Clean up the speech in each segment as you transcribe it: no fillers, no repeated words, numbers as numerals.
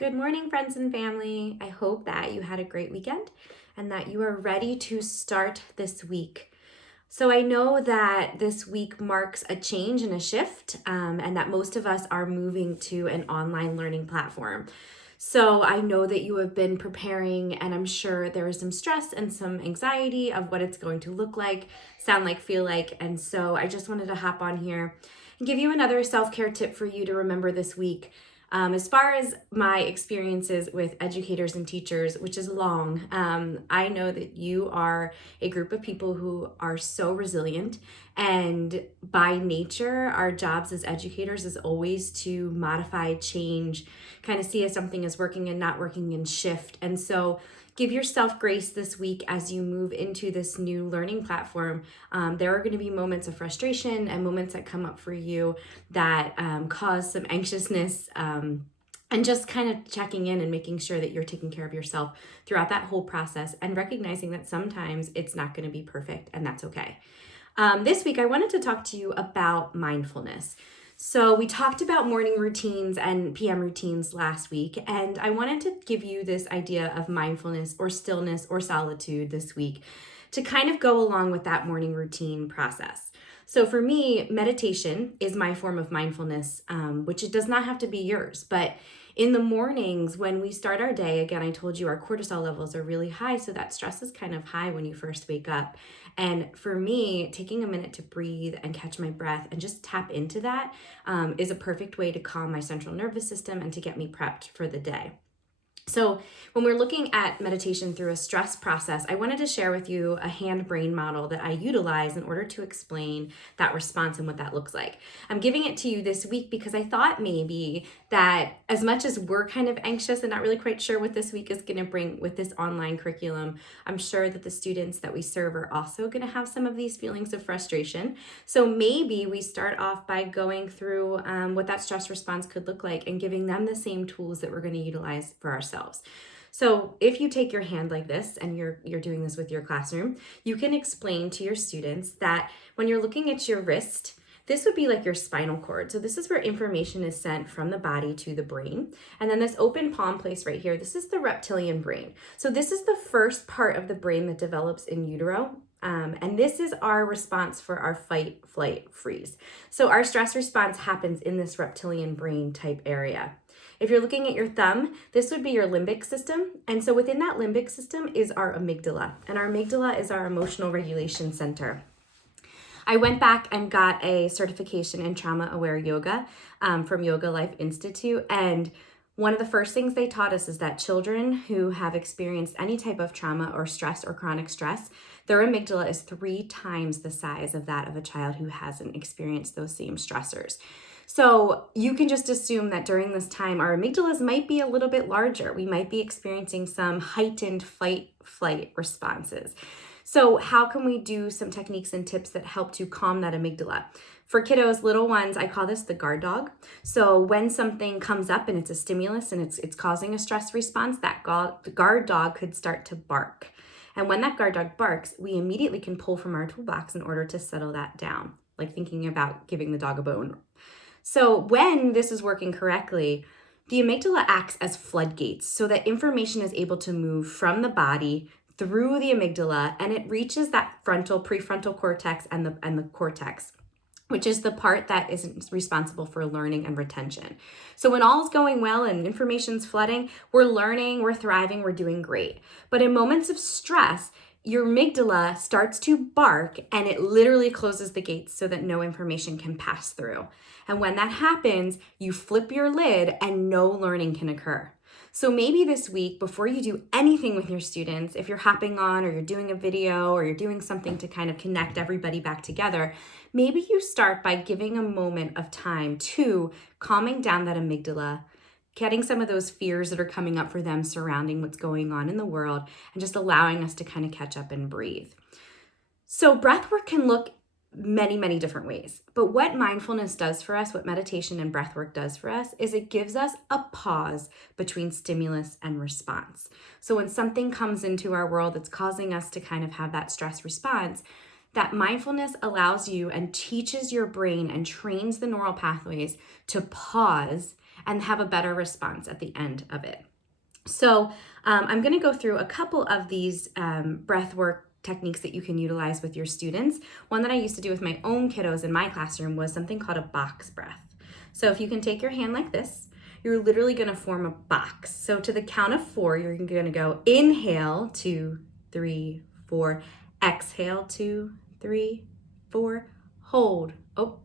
Good morning, friends and family. I hope that you had a great weekend and that you are ready to start this week. So I know that this week marks a change and a shift, and that most of us are moving to an online learning platform. So I know that you have been preparing, and I'm sure there is some stress and some anxiety of what it's going to look like, sound like, feel like. And so I just wanted to hop on here and give you another self-care tip for you to remember this week. As far as my experiences with educators and teachers, which is long, I know that you are a group of people who are so resilient. And by nature, our jobs as educators is always to modify, change, kind of see if something is working and not working and shift. And so give yourself grace this week as you move into this new learning platform. There are going to be moments of frustration and moments that come up for you that cause some anxiousness, and just kind of checking in and making sure that you're taking care of yourself throughout that whole process and recognizing that sometimes it's not going to be perfect, and that's okay. This week, I wanted to talk to you about mindfulness. So we talked about morning routines and PM routines last week, and I wanted to give you this idea of mindfulness or stillness or solitude this week to kind of go along with that morning routine process. So for me, meditation is my form of mindfulness, which it does not have to be yours, but in the mornings when we start our day, again, I told you our cortisol levels are really high, so that stress is kind of high when you first wake up. And for me, taking a minute to breathe and catch my breath and just tap into that is a perfect way to calm my central nervous system and to get me prepped for the day. So when we're looking at meditation through a stress process, I wanted to share with you a hand-brain model that I utilize in order to explain that response and what that looks like. I'm giving it to you this week because I thought maybe that as much as we're kind of anxious and not really quite sure what this week is going to bring with this online curriculum, I'm sure that the students that we serve are also going to have some of these feelings of frustration. So maybe we start off by going through what that stress response could look like and giving them the same tools that we're going to utilize for ourselves. So if you take your hand like this and you're doing this with your classroom, you can explain to your students that when you're looking at your wrist, this would be like your spinal cord. So this is where information is sent from the body to the brain. And then this open palm place right here, this is the reptilian brain. So this is the first part of the brain that develops in utero. And this is our response for our fight, flight, freeze. So our stress response happens in this reptilian brain type area. If you're looking at your thumb, this would be your limbic system. And so within that limbic system is our amygdala. And our amygdala is our emotional regulation center. I went back and got a certification in trauma-aware yoga from Yoga Life Institute. And one of the first things they taught us is that children who have experienced any type of trauma or stress or chronic stress, their amygdala is 3 times the size of that of a child who hasn't experienced those same stressors. So you can just assume that during this time, our amygdalas might be a little bit larger. We might be experiencing some heightened fight-flight responses. So how can we do some techniques and tips that help to calm that amygdala? For kiddos, little ones, I call this the guard dog. So when something comes up and it's a stimulus and it's causing a stress response, that guard dog could start to bark. And when that guard dog barks, we immediately can pull from our toolbox in order to settle that down, like thinking about giving the dog a bone. So when this is working correctly, the amygdala acts as floodgates so that information is able to move from the body through the amygdala, and it reaches that prefrontal cortex and the cortex, which is the part that is responsible for learning and retention. So when all is going well and information's flooding, we're learning, we're thriving, we're doing great. But in moments of stress, your amygdala starts to bark and it literally closes the gates so that no information can pass through. And when that happens, you flip your lid and no learning can occur. So maybe this week, before you do anything with your students, if you're hopping on or you're doing a video or you're doing something to kind of connect everybody back together, maybe you start by giving a moment of time to calming down that amygdala, getting some of those fears that are coming up for them surrounding what's going on in the world, and just allowing us to kind of catch up and breathe. So breath work can look many, many different ways. But what mindfulness does for us, what meditation and breath work does for us, is it gives us a pause between stimulus and response. So when something comes into our world that's causing us to kind of have that stress response, that mindfulness allows you and teaches your brain and trains the neural pathways to pause and have a better response at the end of it. So I'm going to go through a couple of these breath work techniques that you can utilize with your students. One that I used to do with my own kiddos in my classroom was something called a box breath. So if you can take your hand like this, you're literally going to form a box. So to the count of 4, you're going to go inhale, 2, 3, 4, exhale, 2, 3, 4, hold. Oh,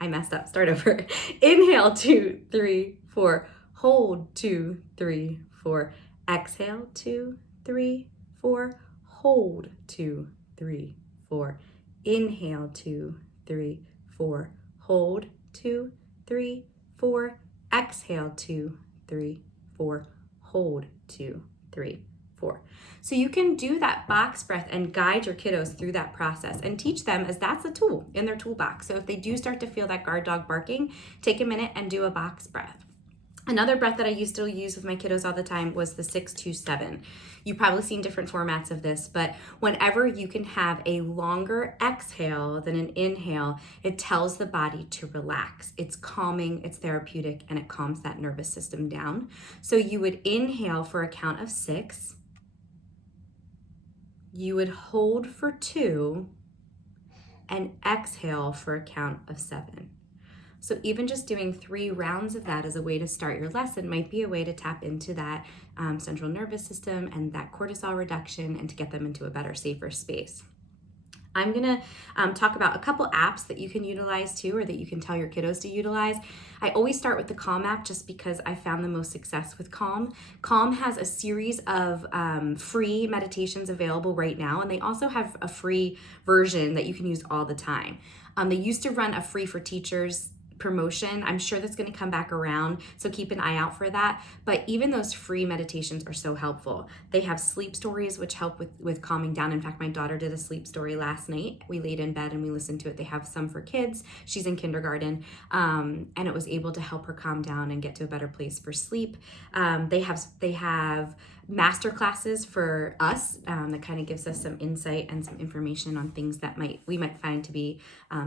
I messed up. Start over. Inhale, 2, 3, 4, hold, 2, 3, 4, exhale, 2, 3, 4, hold, 2, 3, 4, inhale, 2, 3, 4, hold, 2, 3, 4, exhale, 2, 3, 4, hold, 2, 3, 4. So you can do that box breath and guide your kiddos through that process and teach them, as that's a tool in their toolbox. So if they do start to feel that guard dog barking, take a minute and do a box breath. Another breath that I used to use with my kiddos all the time was the 6-2-7. You've probably seen different formats of this, but whenever you can have a longer exhale than an inhale, it tells the body to relax. It's calming, it's therapeutic, and it calms that nervous system down. So you would inhale for a count of 6. You would hold for 2 and exhale for a count of 7. So even just doing 3 rounds of that as a way to start your lesson might be a way to tap into that central nervous system and that cortisol reduction and to get them into a better, safer space. I'm gonna talk about a couple apps that you can utilize too, or that you can tell your kiddos to utilize. I always start with the Calm app just because I found the most success with Calm. Calm has a series of free meditations available right now, and they also have a free version that you can use all the time. They used to run a free for teachers promotion. I'm sure that's going to come back around, so keep an eye out for that. But even those free meditations are so helpful. They have sleep stories which help with calming down. In fact, my daughter did a sleep story last night. We laid in bed and we listened to it. They have some for kids. She's in kindergarten, and it was able to help her calm down and get to a better place for sleep. They have master classes for us that kind of gives us some insight and some information on things that we might find to be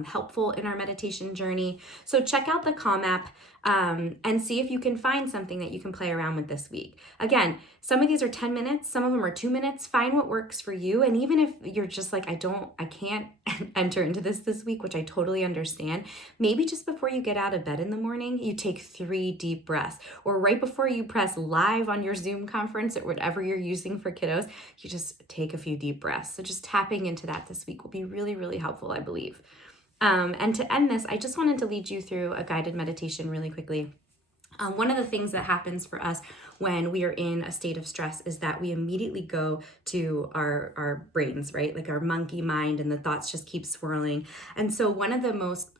helpful in our meditation journey. So check out the Calm app and see if you can find something that you can play around with this week. Again, some of these are 10 minutes, some of them are 2 minutes. Find what works for you. And even if you're just like, I can't enter into this week, which I totally understand, maybe just before you get out of bed in the morning, you take 3 deep breaths, or right before you press live on your Zoom conference or whatever you're using for kiddos, you just take a few deep breaths. So just tapping into that this week will be really, really helpful, I believe. And to end this, I just wanted to lead you through a guided meditation really quickly. One of the things that happens for us when we are in a state of stress is that we immediately go to our brains, right? Like our monkey mind, and the thoughts just keep swirling. And so one of the most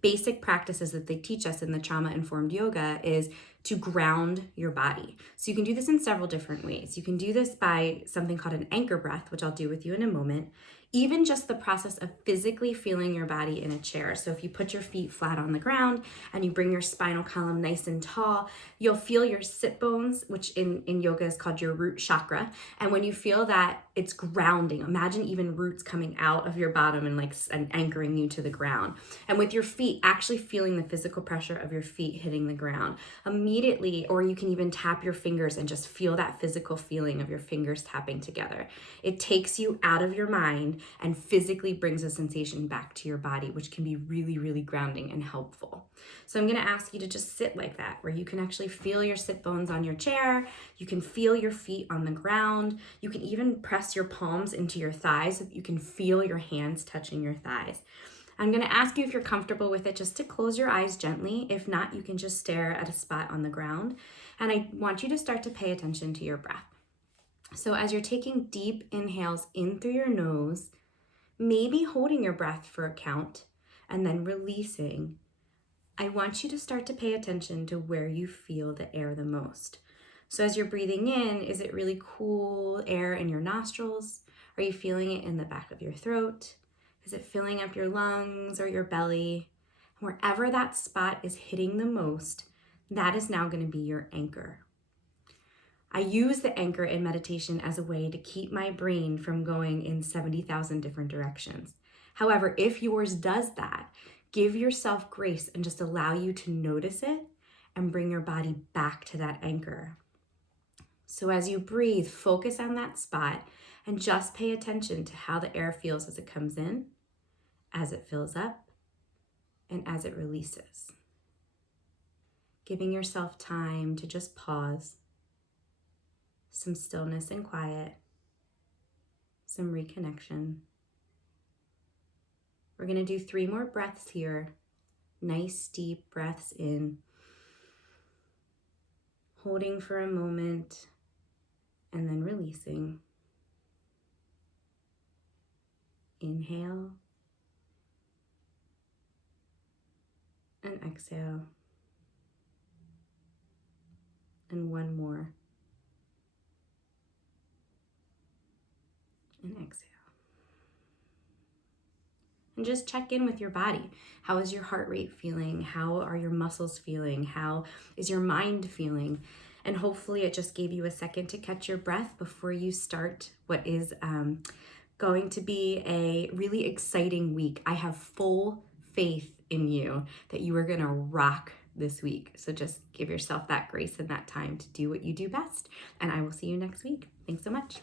basic practices that they teach us in the trauma-informed yoga is to ground your body. So you can do this in several different ways. You can do this by something called an anchor breath, which I'll do with you in a moment. Even just the process of physically feeling your body in a chair. So if you put your feet flat on the ground and you bring your spinal column nice and tall, you'll feel your sit bones, which in yoga is called your root chakra. And when you feel that, it's grounding. Imagine even roots coming out of your bottom and anchoring you to the ground. And with your feet, actually feeling the physical pressure of your feet hitting the ground immediately, or you can even tap your fingers and just feel that physical feeling of your fingers tapping together. It takes you out of your mind and physically brings a sensation back to your body, which can be really, really grounding and helpful. So I'm going to ask you to just sit like that, where you can actually feel your sit bones on your chair. You can feel your feet on the ground. You can even press your palms into your thighs so that you can feel your hands touching your thighs. I'm going to ask you, if you're comfortable with it, just to close your eyes gently. If not, you can just stare at a spot on the ground. And I want you to start to pay attention to your breath. So as you're taking deep inhales in through your nose, maybe holding your breath for a count and then releasing, I want you to start to pay attention to where you feel the air the most. So as you're breathing in, is it really cool air in your nostrils? Are you feeling it in the back of your throat? Is it filling up your lungs or your belly? And wherever that spot is hitting the most, that is now going to be your anchor. I use the anchor in meditation as a way to keep my brain from going in 70,000 different directions. However, if yours does that, give yourself grace and just allow you to notice it and bring your body back to that anchor. So as you breathe, focus on that spot and just pay attention to how the air feels as it comes in, as it fills up, and as it releases. Giving yourself time to just pause, some stillness and quiet, some reconnection. We're going to do 3 more breaths here. Nice deep breaths in, holding for a moment, and then releasing. Inhale and exhale. And 1 more. And exhale. And just check in with your body. How is your heart rate feeling? How are your muscles feeling? How is your mind feeling? And hopefully it just gave you a second to catch your breath before you start what is going to be a really exciting week. I have full faith in you that you are going to rock this week. So just give yourself that grace and that time to do what you do best. And I will see you next week. Thanks so much.